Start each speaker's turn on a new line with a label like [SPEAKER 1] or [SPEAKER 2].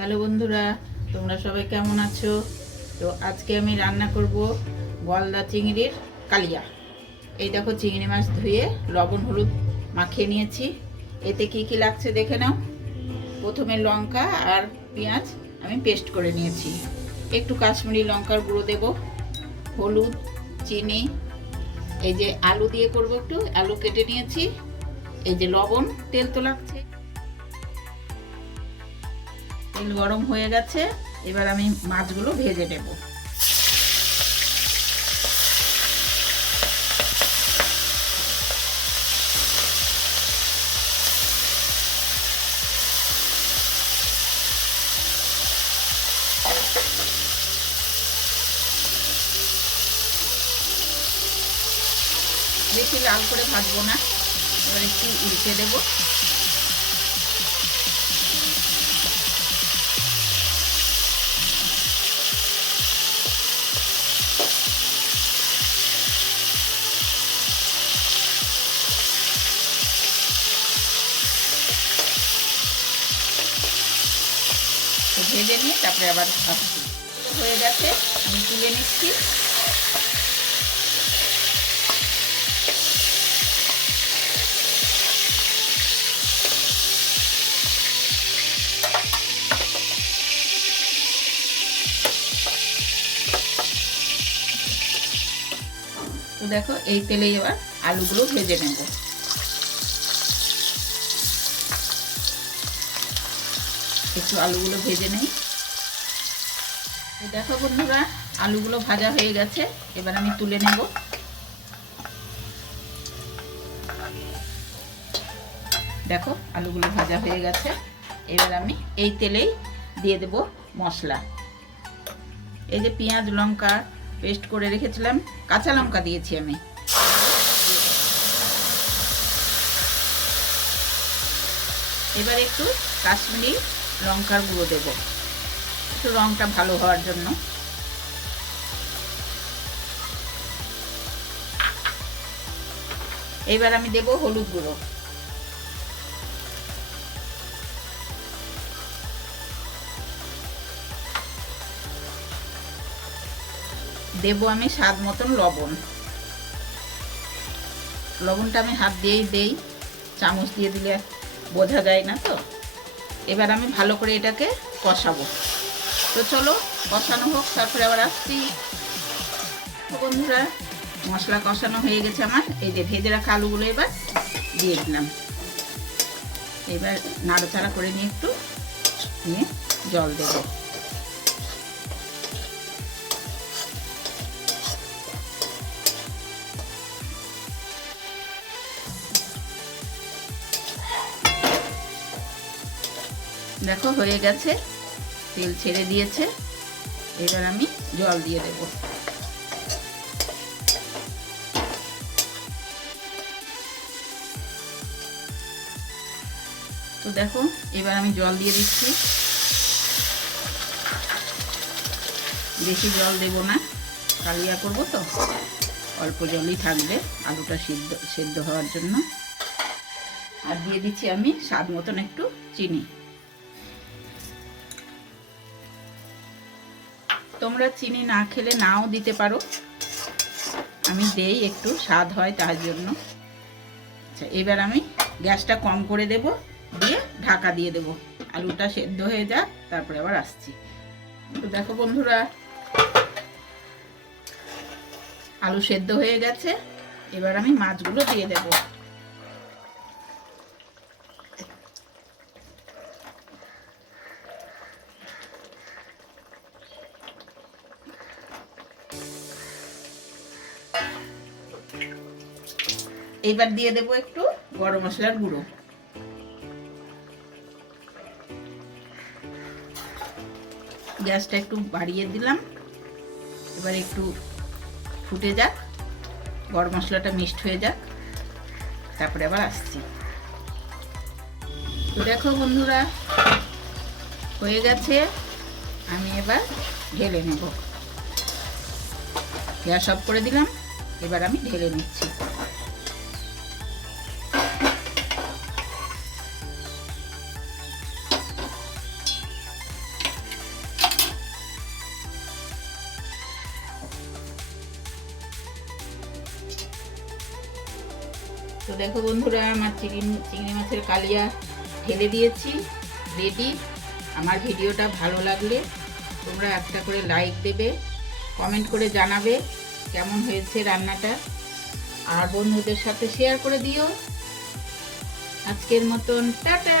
[SPEAKER 1] Hello বন্ধুরা, তোমরা সবাই কেমন আছো? তো আজকে আমি রান্না করব গলদা চিংড়ির কালিয়া। এই দেখো চিংড়ি মাছ ধুয়ে লবণ হলুদ মাখিয়ে নিয়েছি। এতে কি কি লাগছে দেখে নাও। প্রথমে লঙ্কা আর পেঁয়াজ আমি পেস্ট করে নিয়েছি। একটু কাশ্মীরি লঙ্কার গুঁড়ো দেব, হলুদ, চিনি। এই যে আলু দিয়ে করব একটু, আলু কেটে নিয়েছি। এই যে লবণ, তেল তো লাগছে। তেল গরম হয়ে গেছে, এবার আমি মাছগুলো ভেজে নেব। বেশি লাল করে ভাজবো না, এবার একটু উল্টে দেবো। ভেজে নিয়ে তারপরে আবার ভাজছি হয়ে গেছে, আমি তুলে নিচ্ছি। দেখো, এই তেলে এবার আলুগুলো ভেজে নেব। একটু আলুগুলো ভেজে নেই। দেখো বন্ধুরা, আলুগুলো ভাজা হয়ে গেছে, এবার আমি তুলে নেব। দেখো, আলুগুলো ভাজা হয়ে গেছে। এবার আমি এই তেলেই দিয়ে দেব মশলা। এই যে পেঁয়াজ লঙ্কা পেস্ট করে রেখেছিলাম, কাঁচা লঙ্কা দিয়েছি আমি। এবার একটু কাশ্মীরি লঙ্কার গুঁড়ো দেব। একটু রঙটা ভালো হওয়ার জন্য। এবার আমি দেব হলুদ গুঁড়ো। দেব আমি স্বাদ মতন লবণ। লবণটা আমি হাত দিয়েই দেই। চামচ দিয়ে দিলে বোঝা যায় না তো? এবার আমি ভালো করে এটাকে কষাবো। তো চলো, কষানো হোক, তারপরে আবার আসছি। বন্ধুরা, মশলা কষানো হয়ে গেছে আমার। এই যে ভেজে রাখা আলুগুলো এবার দিয়ে দিলাম। এবার নাড়াচাড়া করে নিয়ে একটু নিয়ে জল দেবো। দেখো, হয়ে গেছে। তেল ছেড়ে দিয়েছে। এবার আমি জল দিয়ে দেব। তো দেখো, এবার আমি জল দিয়ে দিচ্ছি। বেশি জল দেব না। কালিয়া করব তো। অল্প জলই থাকবে আলুটা সিদ্ধ, সেদ্ধ হওয়ার জন্য। আর দিয়ে দিচ্ছি আমি স্বাদ মতন একটু চিনি। তোমরা চিনি না খেলে নাও দিতে পারো। আমি দেই একটু, স্বাদ হয় তার জন্য। আচ্ছা এবার আমি গ্যাসটা কম করে দেব, দিয়ে ঢাকা দিয়ে দেব। আলুটা সেদ্ধ হয়ে যাক, তারপরে আবার আসছি। তো দেখো বন্ধুরা, আলু সেদ্ধ হয়ে গেছে। এবার আমি মাছগুলো দিয়ে দেবো। এবার দিয়ে দেবো একটু গরম মশলার গুঁড়ো। গ্যাসটা একটু বাড়িয়ে দিলাম। এবার একটু ফুটে যাক। গরম মশলাটা মিক্সড হয়ে যাক। তারপরে আবার আসছি। তো দেখো বন্ধুরা, হয়ে গেছে। আমি এবার ঢেলে নেব। গ্যাস অফ করে দিলাম। এবার আমি ঢেলে নিচ্ছি। তো দেখো বন্ধুরা, আমার চিংড়ি চিংড়ি মাছের কালিয়া ঢেলে দিয়েছি রেডি আমার ভিডিওটা ভালো লাগলে তোমরা একটা করে লাইক দেবে কমেন্ট করে জানাবে কেমন হয়েছে রান্নাটা। আর বন্ধুদের সাথে শেয়ার করে দিও। আজকের মতন, টাটা!